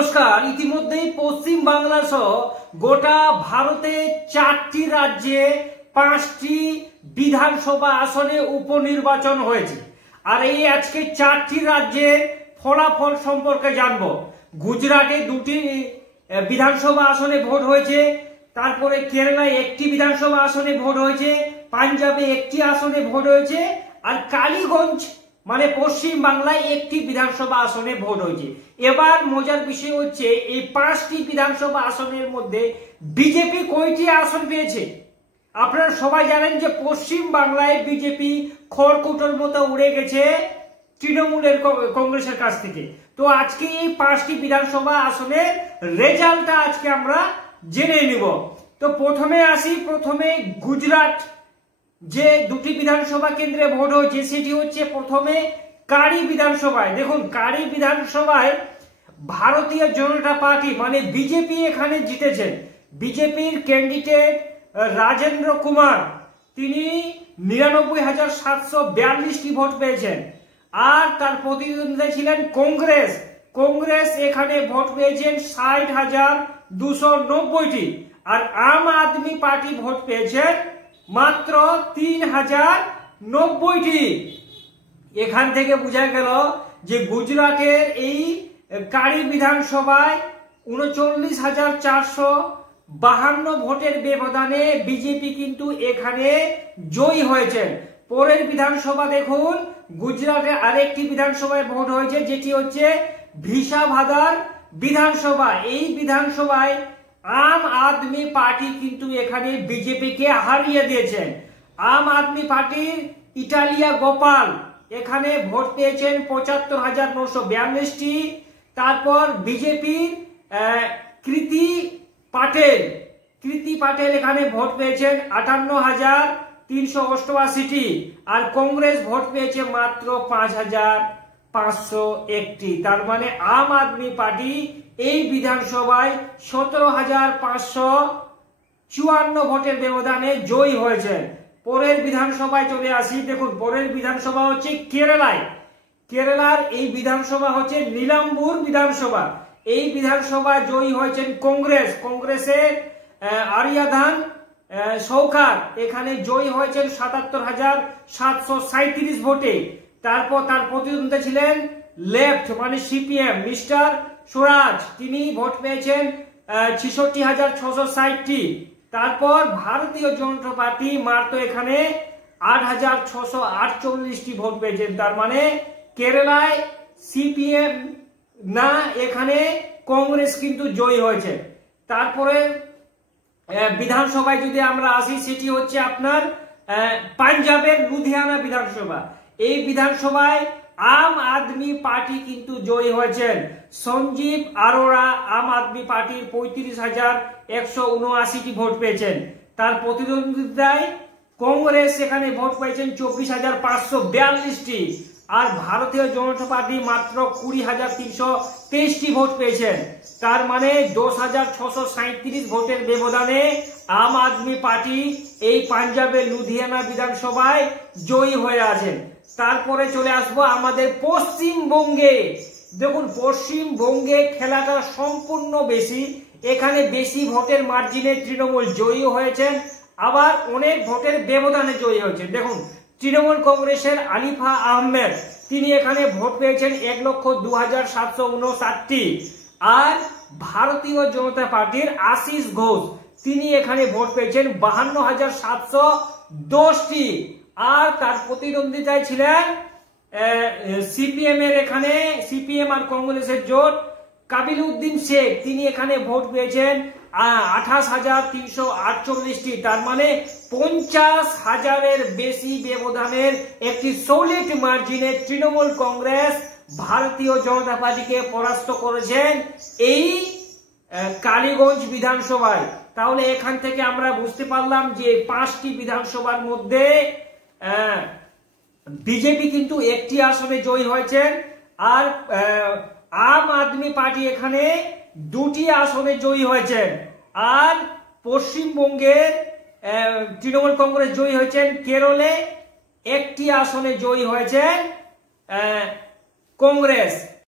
নমস্কার। ইতিমধ্যেই পশ্চিম বাংলা সহ গোটা ভারতে 4টি রাজ্যে 5টি বিধানসভা আসনে উপনির্বাচন হয়েছে। আর এই আজকে 4টি রাজ্যের ফলাফল সম্পর্কে জানবো। গুজরাটে 2টি বিধানসভা আসনে ভোট হয়েছে, তারপরে কেরালায় 1টি বিধানসভা আসনে ভোট হয়েছে, পাঞ্জাবে 1টি আসনে ভোট হয়েছে, আর কালীগঞ্জ মানে পশ্চিম বাংলায় 1টি বিধানসভা আসনে ভোট হয়েছে। এবার মজার বিষয় হচ্ছে এই 5টি বিধানসভা আসনের মধ্যে বিজেপি কয়টি আসন পেয়েছে। আপনারা সবাই জানেন যে পশ্চিম বাংলায় বিজেপি খড়কুটোর মতো উড়ে গেছে তৃণমূলের কংগ্রেসের কাছ থেকে। তো আজকে এই 5টি বিধানসভা আসনের রেজাল্টটা আজকে আমরা জেনে নিব। তো প্রথমে গুজরাট যে 2টি বিধানসভা কেন্দ্রে ভোট হয়েছে সেটি হচ্ছে প্রথমে কারি বিধানসভায়। দেখুন, কারি বিধানসভায় ভারতীয় জনতা পার্টি মানে বিজেপি এখানে জিতেছেন। বিজেপির ক্যান্ডিডেট রাজেন্দ্র কুমার, তিনি 99,742টি ভোট পেয়েছেন। আর তার প্রতিদ্বন্দ্বী ছিলেন কংগ্রেস এখানে ভোট পেয়েছেন 60,290টি। আর আম আদমি পার্টি ভোট পেয়েছেন মাত্র 3,090টি। এখান থেকে বোঝা গেল যে গুজরাটের এই কারি বিধানসভায় 39,452 ভোটের ব্যবধানে বিজেপি কিন্তু এখানে জয়ী হয়েছেন। পরের বিধানসভা দেখুন, গুজরাটে আরেকটি বিধানসভায় ভোট হয়েছে যেটি হচ্ছে ভিসাভাদার বিধানসভা। এই বিধানসভায় আম আদমি পার্টি কিন্তু এখানে বিজেপিকে হারিয়ে দিয়েছেন। আম আদমি পার্টির ইটালিয়া গোপাল এখানে ভোট পেয়েছেন 75,942টি। তারপর বিজেপির কৃতি পাটেল এখানে ভোট পেয়েছেন 58,388টি। আর কংগ্রেস ভোট পেয়েছে মাত্র 5,501টি। তার মানে আম আদমি পার্টি এই বিধানসভায় 17,554 ভোটের ব্যবধানে জয়ী হয়েছে। পরের বিধানসভায় চলে আসি। দেখুন, পরের বিধানসভা হচ্ছে কেরালার এই বিধানসভা হচ্ছে নীলাম্বুর বিধানসভা। এই বিধানসভায় জয়ী হয়েছেন কংগ্রেসের আরিয়াধান সৌকার এখানে জয়ী হয়েছেন 77,737 ভোটে। তারপর তার প্রতিদ্বন্দ্বী ছিলেন লেফট মানে সিপিএম মিস্টার স্বরাজ, তিনি ভোট পেয়েছেন 66,660টি। তারপর ভারতীয় জনতা পার্টি মাত্র এখানে 8,648টি ভোট পেয়েছেন। তার মানে কেরালায় সিপিএম না, এখানে কংগ্রেস কিন্তু জয়ী হয়েছে। তারপরে বিধানসভায় যদি আমরা আসি সেটি হচ্ছে আপনার পাঞ্জাবের লুধিয়ানা বিধানসভা। এই বিধানসভায় আম আদমি পার্টি কিন্তু জয়ী হয়েছেন। সঞ্জীব আরোরা আম আদমি পার্টির 35,179টি ভোট পেয়েছেন। তার প্রতিদ্বন্দ্বিতায় কংগ্রেস এখানে ভোট পেয়েছেন 24,542টি। আর ভারতীয় জনতা পার্টি মাত্র 20,323টি ভোট পেয়েছেন। তার মানে 10,637 ভোটের ব্যবধানে আম আদমি পার্টি এই পাঞ্জাবের লুধিয়ানা বিধানসভায় জয়ী হয়ে আছেন। তারপরে চলে আসবো আমাদের পশ্চিমবঙ্গে। দেখুন, পশ্চিমবঙ্গে খেলাটা সম্পূর্ণ বেশি। এখানে বেশি ভোটের মার্জিনে তৃণমূল জয়ী হয়েছেন, আবার অনেক ভোটের ব্যবধানে জয়ী হয়েছে। দেখুন, তৃণমূল কংগ্রেসের আলিফা আহমেদ তিনি এখানে ভোট পেয়েছেন 1,02,759টি। আর ভারতীয় জনতা পার্টির আশিস ঘোষ তিনি এখানে ভোট পেয়েছেন 52,710টি। আর তার প্রতিদ্বন্দ্বিতায় ছিলেন সিপিএম আর কংগ্রেসের জোট কাবিল উদ্দিন শেখ, তিনি এখানে ভোট পেয়েছেন 28,348টি। তার মানে 50,000-এর বেশি ব্যবধানের একটি সলিড মার্জিনে তৃণমূল কংগ্রেস ভারতীয় জনতা পার্টিকে পরাস্ত করেছেন এই কালীগঞ্জ বিধানসভায়। তাহলে এখান থেকে আমরা বুঝতে পারলাম যে 5টি বিধানসভার মধ্যে বিজেপি কিন্তু 1টি আসনে জয়ী হয়েছেন। আর আম আদমি পার্টি এখানে 2টি আসনে জয়ী হয়েছেন। আর পশ্চিমবঙ্গের তৃণমূল কংগ্রেস জয়ী হয়েছেন কেরলে 1টি আসনে জয়ী হয়েছেন কংগ্রেস।